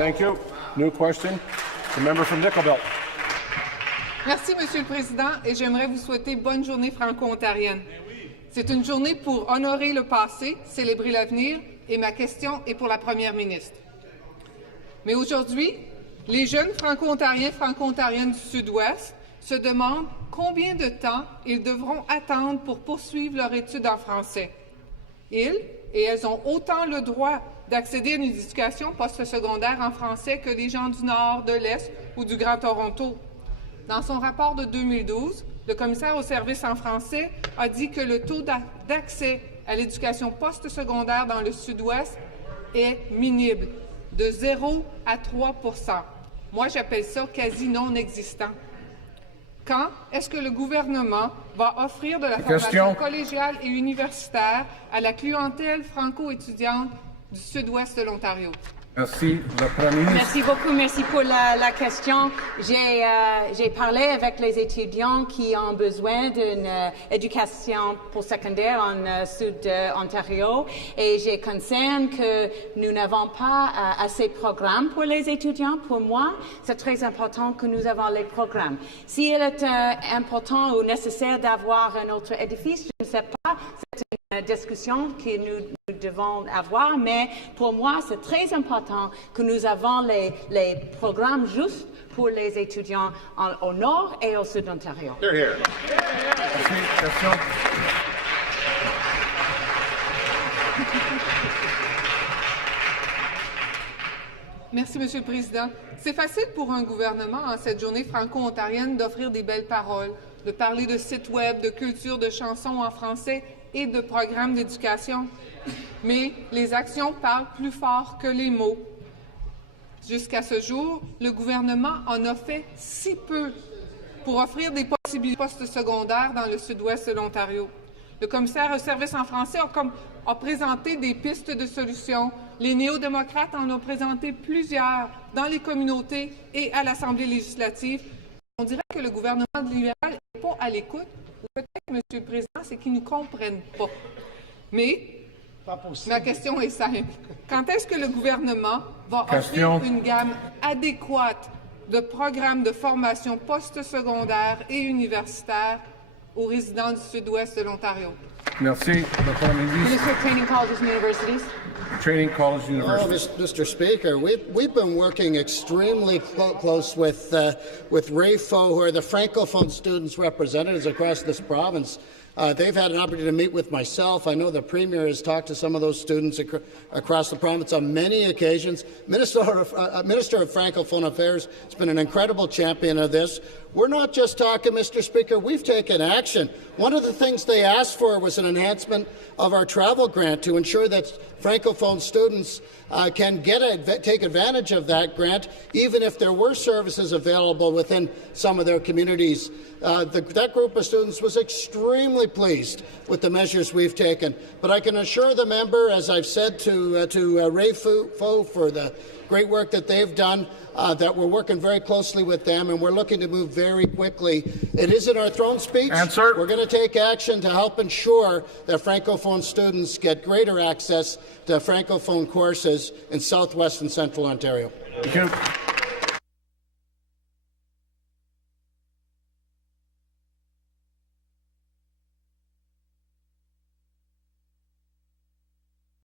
Thank you. New question. The member from Nickel Belt. Merci, Monsieur le Président, et j'aimerais vous souhaiter bonne journée franco-ontarienne. C'est une journée pour honorer le passé, célébrer l'avenir, et ma question est pour la Première ministre. Mais aujourd'hui, les jeunes franco-ontariens, franco-ontariennes du Sud-Ouest se demandent combien de temps ils devront attendre pour poursuivre leur étude en français. Ils et elles ont autant le droit d'accéder à une éducation postsecondaire en français que les gens du Nord, de l'Est ou du Grand Toronto. Dans son rapport de 2012, le commissaire aux services en français a dit que le taux d'accès à l'éducation postsecondaire dans le Sud-Ouest est minime, de 0 à 3 %. Moi, j'appelle ça quasi non existant. Quand est-ce que le gouvernement va offrir de la formation collégiale et universitaire à la clientèle franco-étudiante du Sud-Ouest de l'Ontario? Merci. La Première ministre. Merci beaucoup. Merci pour la question. J'ai parlé avec les étudiants qui ont besoin d'une éducation postsecondaire en Sud-Ontario et j'ai conscience que nous n'avons pas assez de programmes pour les étudiants. Pour moi, c'est très important que nous avons les programmes. S'il est important ou nécessaire d'avoir un autre édifice, je ne sais pas. C'est une discussion que nous devons avoir, mais pour moi, c'est très important que nous avons les programmes justes pour les étudiants au Nord et au Sud d'Ontario. Merci, Monsieur le Président. C'est facile pour un gouvernement, en cette journée franco-ontarienne, d'offrir des belles paroles, de parler de sites web, de culture, de chansons en français et de programmes d'éducation. Mais les actions parlent plus fort que les mots. Jusqu'à ce jour, le gouvernement en a fait si peu pour offrir des possibilités postsecondaires dans le Sud-Ouest de l'Ontario. Le commissaire aux services en français a présenté des pistes de solutions. Les néo-démocrates en ont présenté plusieurs dans les communautés et à l'Assemblée législative. On dirait que le gouvernement libéral n'est pas à l'écoute. Ou peut-être, Monsieur le Président, c'est qu'ils ne comprennent pas. Mais ma question est simple. Quand est-ce que le gouvernement va offrir une gamme adéquate de programmes de formation postsecondaire et universitaire aux résidents du Sud-Ouest de l'Ontario? Merci. La Première ministre. Minister of Training Colleges and Universities. Training College University. Mr. Speaker, we've been working extremely close with Ray Fo, who are the Francophone students' representatives across this province. They've had an opportunity to meet with myself. I know the Premier has talked to some of those students across the province on many occasions. Minister of Francophone Affairs has been an incredible champion of this. We're not just talking, Mr. Speaker. We've taken action. One of the things they asked for was an enhancement of our travel grant to ensure that Francophone students can take advantage of that grant, even if there were services available within some of their communities. That group of students was extremely pleased with the measures we've taken. But I can assure the member, as I've said to Ray Fo for the great work that they've done, that we're working very closely with them, and we're looking to move very quickly. It is in our throne speech. Answer. We're going to take action to help ensure that Francophone students get greater access to Francophone courses in Southwest and Central Ontario. Thank you.